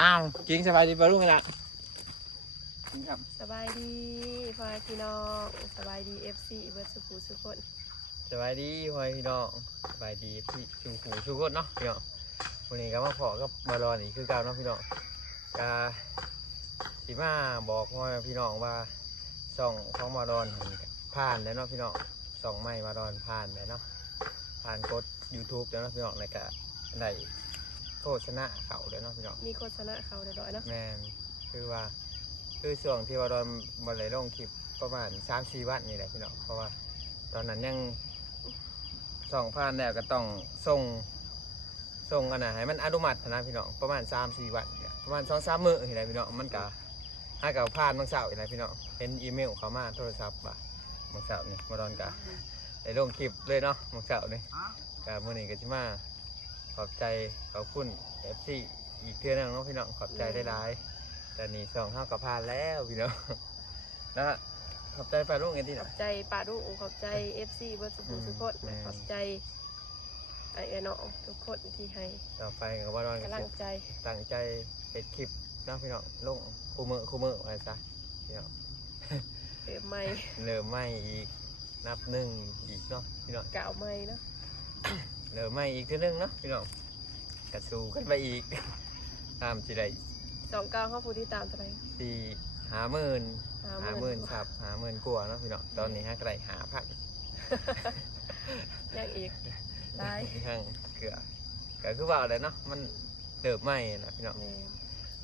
อ้าวกิงสบายดีปะลุงกันละกิงครับสบายดีพ่อแม่พี่น้องสบายดีเอฟซีเบิร์ดสุขุสุขคนสบายดีพ่อพี่น้องสบายดีพี่ชูหูชูกดเนาะพี่น้องวันนี้ก็มาขอกับบอลนี่คือเก่าเนาะพี่น้องกาสิมาบอกพ่อแม่พี่น้องว่าส่องของบอลผ่านแล้วเนาะพี่น้องส่องไม่บอลผ่านแล้วเนาะผ่านกด YouTube แล้วเนาะพี่น้องแล้วก็ได้ โฆษณาเขาแล้วเนาะพี่น้องมีโฆษณาเขาเรียบร้อยเนาะแมนคือว่า คือช่วงที่ว่าโดนบอลเลยลงคลิปประมาณสามสี่วันนี่แหละพี่น้องเพราะว่า ตอนนั้นยังส่องผ่านแล้วก็ต้องส่งส่งอันนะให้มันอนุมัตินะพี่น้องประมาณสามสี่วันเนี่ยประมาณสองสามมื้อนี่แหละพี่น้องมันก็ให้กับผ่านบางเสาร์นี่แหละพี่น้องเห็นอีเมลเขามาโทรศัพท์ว่าบางเสาร์นี่มาดอนกะได้ลงคลิปเลยเนาะบางเสาร์นี่กะมื่อนี้ก็จะมา ขอบใจขอบคุณเอฟซีอีกเทื่อนึงเนาะพี่น้องขอบใจได้หลายๆแต่นี่ส่องเท่ากับผ่านแล้วพี่น้องแล้วขอบใจไปลุงกันที่ขไหนอบใจป้าดุงขอบใจเอฟซีเบิร์ดสุขุสุขคนอืมขอบใจไอ้น้องทุกคนที่ให้ต่อไปก็ว่าเรากำลังใจตั้งใจเห็ดคลิปเนาะพี่น้องลงคู่มือคู่มือไว้ซะพี่น้องเติมไม่เริ่มไม่อีกนับหนึ่งอีกเนาะพี่น้องกล่าวไม่เนาะ เริ่มไม่อีกทีหนึงเนาะพี่น้องกระสู้กันไปอีก ตามจีได้สองเก้าเข้าผู้ที่ตามเท่าไหร่ สี่หาหมื่นห้าหาหมื่นครับหาหมื่นกว่าเนาะพี่น้องตอนนี้ฮะก็ได้หาพันยังอีกได้ทั้งเกลือก็คือว่าอะไรเนาะมันเริ่มไม่นะพี่น้องแม่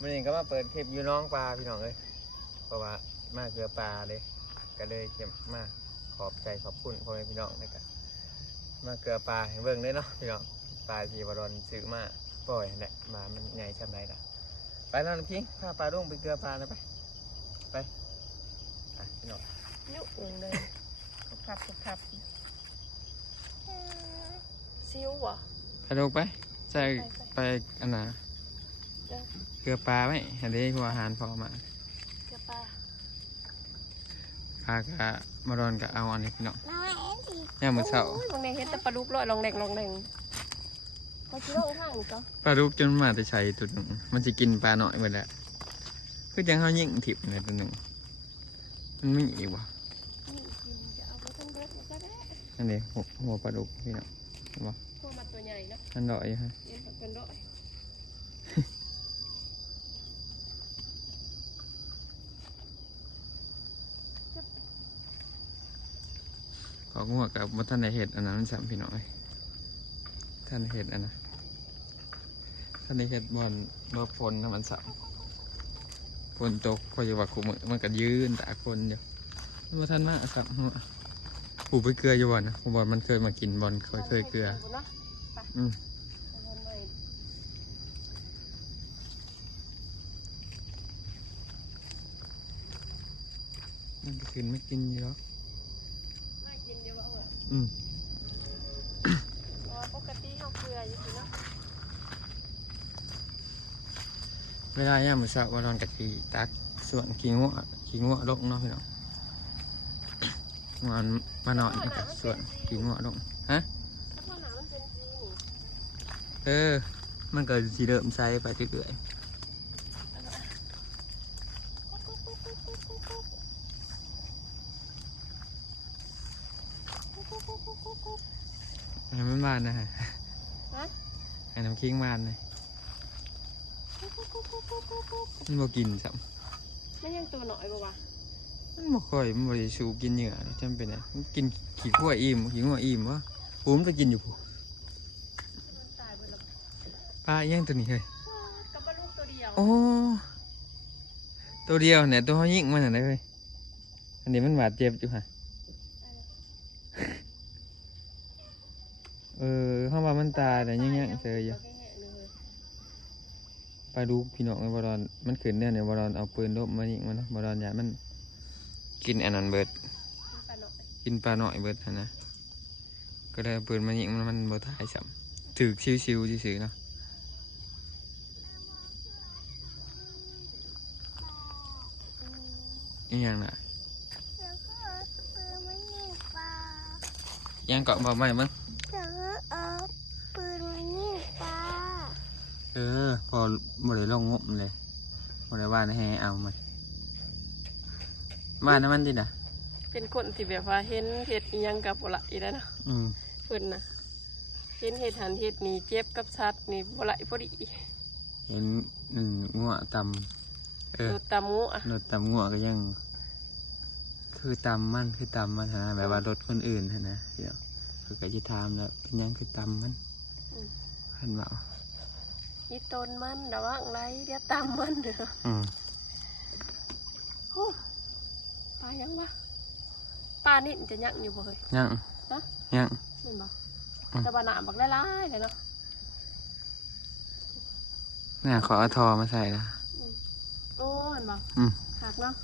มันเองก็มาเปิดคลิปอยู่น้องปลาพี่น้องเลยเพราะว่ามาเกลือปลาเลย ก็เลยจะมาขอบใจขอบคุณพ่อแม่พี่น้องนะครับ มาเกลือปลาให้เบิ่งเลยเนาะพี่น้องปลาที่บรอนซื้อมาปล่อยนั่นแหละมามันใหญ่ชั้นใดล่ะไปแล้วน้ำพิงพาปลาดุ้งไปเกลือปลานะไปไปอะพี่น้องยุ่งเองเลยคุบขับคุบขับซิวเหรอไปดุ้งไปใส่ไปไปอันน่ะเด้อเกลือปลาไหมอันนี้คืออาหารพอมาเจ้าป้าพากะมารอนกะเอาอันนี้พี่น้องน้อย เอ็นสิย่ามมือเช้าโยลองแดงเห็นแต่ปลาดุกลอยลองแดงลองแดงเขาคิดว่าอุ้งห่างก็ปลาดุกจนมาแต่ใช้ตัวหนึ่งมันจะกินปลาหน่อยหมดแหละคือจังเขายิงถิบในตัวหนึ่งมันไม่อีกว่ะนี่กินจะเอาไปทั้งเบิดมันก็ได้อันนี้หัวหัวปลาดุกพี่น้องพวกมันตัวใหญ่เนาะอันดอยฮะเย็นเป็นร้อย ของัวกับว่าท่านในเห็ดอันนั้นสามพี่น้อยท่านในเห็ดอันนะท่านในเห็ดบอลรอบฝนนะมันสามฝนตกพอจะว่าคุมอมันก็ยืนตากฝนอยู่ว่าท่านมาสับหัวผูไปเกลืออยู่บ่อนนะผมบอกมันเคยมากินบอลเคยเคยเกลือเนาะอืมเอาบอลใหม่มันก็คืนไม่กินอยู่แล้ว ไม่กินเดี๋ยวเอาอะอืมอ๋อปกติเขาเกลืออยู่สิเนาะเวลาย่ามมือเช้าว่านอนกับทีตักส่วนขี้งัวขี้งัวลงเนาะพี่น้องมันมานอนกับส่วนขี้งัวลงฮะถ้าพ่อหนามันเป็นสีนี่เออ มันก็สีเดิมใส่ไปเรื่อยๆให้ มันบานนะฮะฮะให้น้ำคิงบานเลยมันบ่กินสัไม่ยังตัวหน่อยบ่วะมันบ่ค่อยมันบ่ได้สูกินเหยื่อจำเป็นไงมันกินขี้ขั้วอิ่มขี้งัวอิ่มวะปูมันก็กินอยู่ผู้มันตายไปแล้วปลาอีหยังตัวนี้เฮ้ยกับปลาลูกตัวเดียวโอ้ตัวเดียวเนี่ยตัวเขายิงมันอะไรเฮ้ยอันนี้มันบาดเจ็บอยู่ฮะ เออเข้ามามันตายแต่ยังยังเจออยู่าแค่แหะเลยเว้ยไปดูพี่น้องไอ้บอลอนมันขืนเนี่ยเนี่ยบอลอนเอาปืนลบมายิงมันนะบอลอนอย่ามัน กินอันนั้นเบิดมันปลาหน่อยกินปลาหน่อยเบิดหั้นนะก็เลยเอาปืนมายิงมันมันบ่ตายซ้ำถือชิวๆซื่อๆเนาะอีหยังน่ะแล้วก็เอาปืนมายิงปลาอีหยังเกาะบ่ไหมมั้ง แล้วก็ เอาปืนมายิงปลาเเออ พอบ่ได้ลงงบเลยบ่ได้ว่าให้เอามันว่าน้ำมันดิน่ะเป็นคนที่แบบว่าเห็นเห็ดอิหยังกับบ่ละอีแล้วเนาะอืมเพิ่นน่ะเห็นเห็ดหันเห็ดนี่เจ็บกับชัดนี่บ่ละพอดีเห็นอืมงัวตำเออรถตามงูอะรถตำงัวก็ยัง คือตำมันคือตำมันหั้นนะแบบว่ารถคนอื่นหั้นนะเดี๋ยวคือก็จะถามแล้วเป็นหยังคือตำมันขันเบา อีต้นมันระวังไรเดี๋ยวตามมันเด้ออืมโอ้ปลายังวะปลานี่มันจะยังอยู่บ่เฮ้ยยังฮะยังแมันบ่อืมแต่ว่าหนามบักหลายๆเลยเนาะน่าขอเอาทอมาใส่ละโอ้เห็นบ่อืมหักเนาะ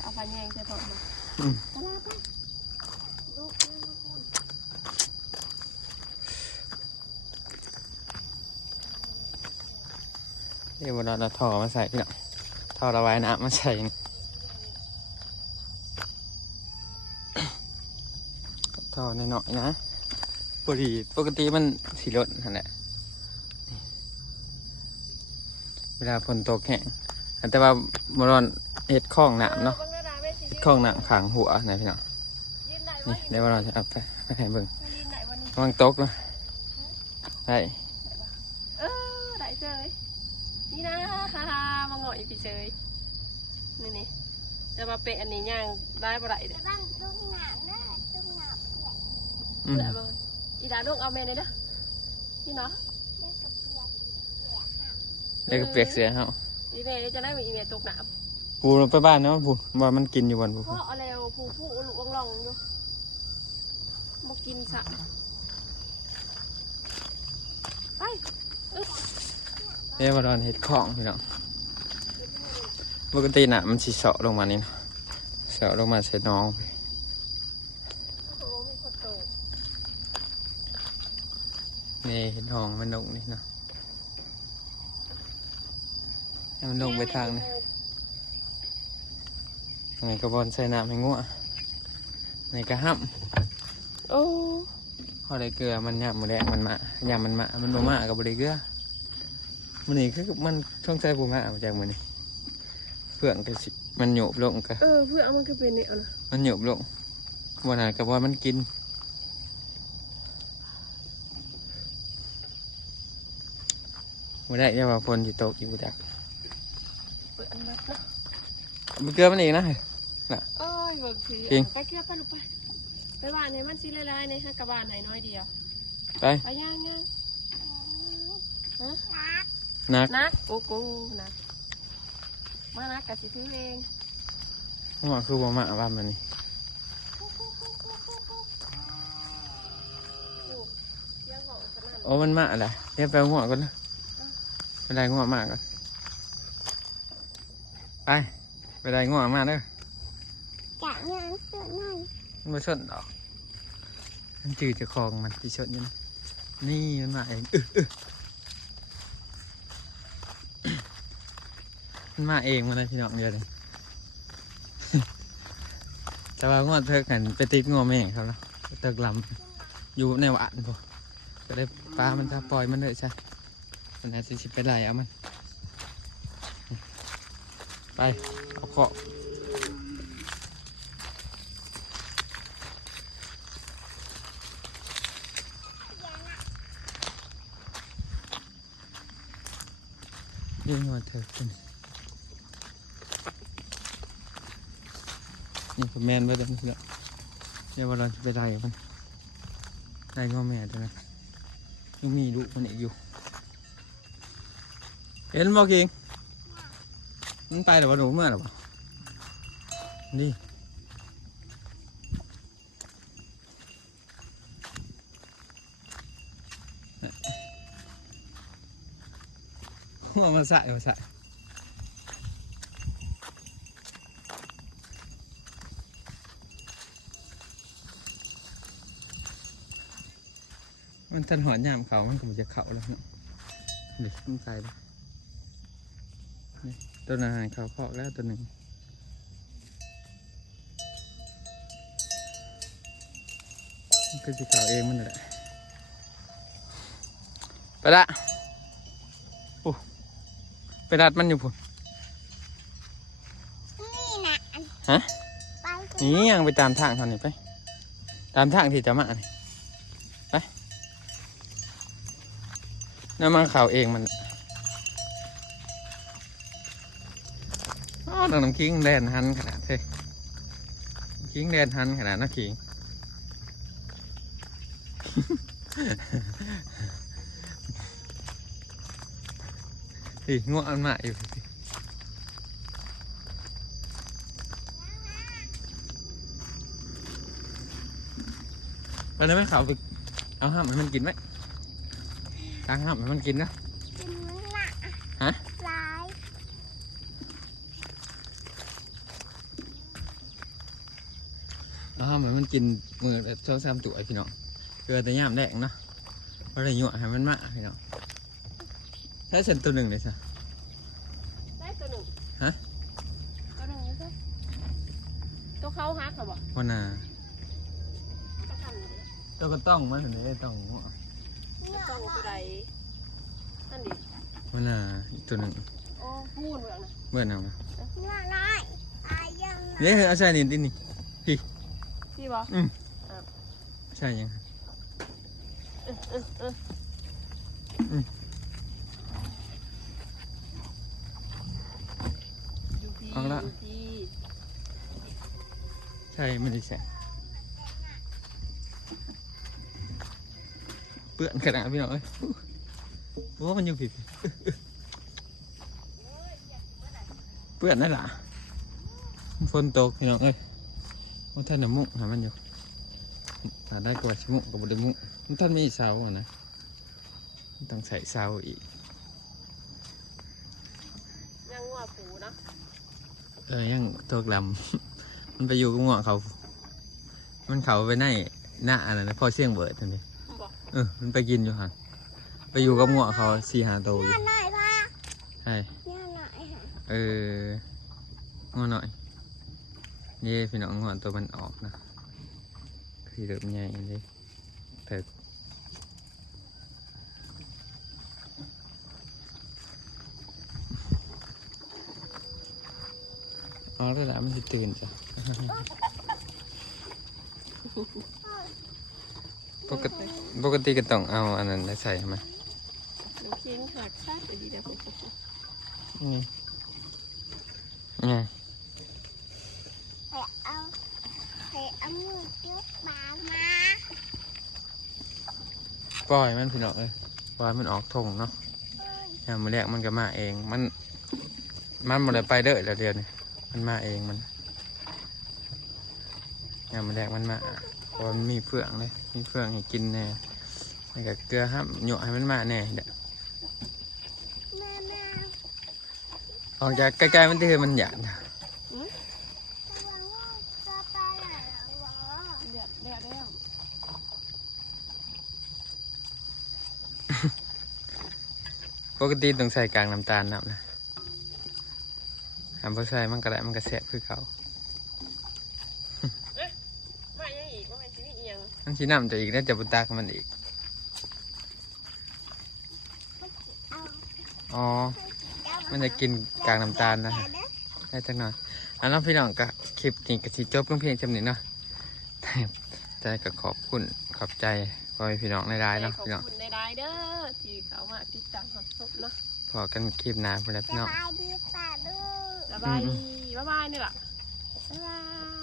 เอาปลาแยงใส่ถอดมาอืม ตลาดไปลูกนี่ลูกคุณ เดี๋ยวเราเอาทอมาใส่พี่น้องทอระบายน้ำมาใส่นี่ทอหน่อยๆนะปกติปกติมันสีรถนั่นแหละเวลาฝนตกแห้งแต่ว่าบรอนเห็ดข้องน้ำเนาะออบิ่งหดข้องน้ำขังหัวนะพี่น้องยืนได้นี่วะเดี๋ยวเราจะเอาไปไปให้เบิ่งยืนวันนี้ระวังตกนะได้ เออได้เจย นี่นะฮ่าฮ่ามาเหงาะอีพี่เจยนี่นี่จะมาเปะอันนี้ย่างได้บ่ได้เด้อบ้างตุ้งหนามได้ตุ้งหนามเปียกอืมเพื่อมาอีดาลูกเอาแม่เลยเด้อนี่เนาะเรียกกับเปียกเปียกหักเดี๋ยวก็เปียกเสียเฮาอีแม่จะได้มีอีแม่ตกน้ปูลงไปบ้านเนาะปูว่ามันกินอยู่บนปูำพ่อเอาแล้วผู้ผู้ลูกอ่องๆอยู่มากินสะไปอึ๊บ เดี๋ยวเราเห็ดข้องพี่น้องปกติน่ะมันสิเสาะลงมานี่เนาะเสาะลงมาใส่น้องไปโอ้โหมีคนโตนี่เห็ดห้องมันลงนี่เนาะให้มันลงไปทางนี่ไงกระบอนใส่น้ำให้งัวในกระห้ำโอ้พอได้เกลือมันยำมันแรงมันมายำมันมามันบ่มากับบริเกลือ มันนี่คือมันช่องใช้ปูมาเอาจากมันนี่เพื่องก็สิมันโยบลงก็เออเพื่อเอามันคือเป็นเนี่ยเอานะมันโยบลงวันนั้นกับว่ามันกินบ่ได้จะว่าฝนสิตกอีกบ่จักเปิดอันนั้นเนาะมันเกลือมันเองนะโอ้ยเบิกทีจริงไปเกลือไปลูกไปไปบ้านให้มันสิละลายในห้างกระบานให้น้อยเดียวไปไปย่างย่างฮะ รักนักนักโอ้โหนักมานักกะสิซื้อเองหัวคือบ่มาบ้านมันนี่ย่างของขนาดโอ้มันมาอะไรเรียกไปเอาหัวก่อนนะไปได้หัวมาก่อนไปไปได้หัวมาเด้อจากงานเสื้อนั่นมันไม่ชนดอกมันจืดจะคลองมันที่ชนอยังนี่มันมาเองอึอึ มันมาเองมาเลยพี่น้องเดียวเลยแต่ว่างวดเธอกันไปติดงวแม่งเขาแล้วเติกลำอยู่ในวานพอก็ได้ปลามันจะปล่อยมันเลยใช่มันอาจจะสิไปไล่เอามัน ไป เอาเคาะยื่นมาเถอะคุณนี่ ก็แมนไว้ตรงนี้แล้วเดี๋ยวเราจะไปไล่มันไล่ก็แม่ด้วยนะยังมีลูกมันอีกอยู่ เห็นบอกเองมันไปหรือว่าหนูมาหรือเปล่านี่มันสายมันส มันทันหอนยามเขามันก็มันจะเขาแล้วเนาะเด็กมันไปแล้วนี่ตัวนั้นหันเขาเพาะแล้วตัวหนึ่งมันก็จะเขาเองมันนั่นแหละไปละไปรัดมันอยู่พุ่นนี่นะอันฮะไปสินี่ยังไปตามทางเขานี่ไป ตามทางที่จะมานี่ น้ำมันข่าวเองมันอ๋อน้ำคิงแดนหันขนาดเท่คิงแดนหันขนาดนักคิงอีง่วงอันมาอยู่ไปเลยไหมขาวไปเอาห้ามมันกินไหม กางห้ามให้มันกินนะกินมึงละฮะลายเอาห้ามให้มันกินมือละสองสามตัวไอ้พี่น้องเกลือแต่ย่ามแดงเนาะว่าอะไรยั่วให้มันมาพี่น้องใช้เส้นตัวหนึ่งเลยสิได้ตัวหนึ่งฮะตัวหนึ่งนี่ใช่ตัวเขาฮักเหรอบอกวันน่ะก็ทำอยู่เลยตัวก็ต้องมันถึงได้ต้อง หัวเนี่ยต้องตัวใดนั่นดิวันน่ะอีกตัวหนึ่งโอ้พูดเรื่องนะเมื่อ nào mà เนี่ยน้อยอายังนะ lấy hơi sai nhìn đi nè พี่บอก sai nhỉ อยู่พี่เอาละอยู่พี่ sai mình đi sẽ bượn cái nào biết rồi bố bao nhiêu thịt bượn đấy là phun tột thì nó ơi có thân là mụn hả bao nhiêu à đây có chỉ mụn có một đôi mụn không thân mi sao mà này ต้องใส่ซาวอีกยังงัวปูเนาะเออยังตัวกลำมันไปอยู่กับหัวเขา มันเขาไปในหน้าอะไรนะพอเสียงเบิดทันทีบอก เออ มันไปกินอยู่หันไปอยู่กับหัวเขาสี่หาโตวอยู่เนี่ยน้อยพ่อใช่เนี่ยน้อยฮะเอองัวหน่อยนี่พี่น้องงัวตัวมันออกนะสีเหลืองใหญ่เลยเถิกอ๋อแล้วละมันจะตื่นจ้ะ ปกติปกติก็ต้องเอาอันนั้นใส่ไหมน้ำเค็งหักซาดไปดีเดี๋ยวผมนี่นี่ไปเอาไปเอามือจุดปลามาปล่อยมันพี่น้องเลยปล่อยมันออกทงเนาะยามมาแรกมันก็มาเอง มัน มันหมดเลยไปเด้อแล้วเดียวนี่มันมาเองมันยามมาแรกมันมาเพ ราะว่ามันมีเฟืองเลยมีเฟืองให้กินแน่แล้วก็เกลือห้ามหยวให้มันมาแน่เด้อแม่แม่ออกจากใกล้ๆมันที่มันหยาดนะระวังว่าจะไปไหนระวังว่าเดี๋ยวเดี๋ยวเดี๋ยวปกติต้องใส่กลางน้ำตาลน้ำนะหามพอใส่มันก็ได้มันก็แสบคือเขามายังอีกว่ามันจะ มีเอียงมันชี้น้ำจะอีกแล้วจะบุตากมันอีกเอาอ๋อเอามันจะกินกากน้ำตาลนะฮะได้จักหน่อยอันนั้นพี่น้องก็คลิปนี้ก็สิจบเพียงเพียงจำนี้เนาะใจก็ขอบคุณขอบใจขอให้พี่น้องในรายๆเนาะขอบพี่น้องคุณในรายเด้อที่เขามาติดตามรับชมเนาะพอกันคลิปหน้าพี่น้องสพี่น้องบายดีป่าลูกสบายดีบ๊ายบายนี่ล่ะเออ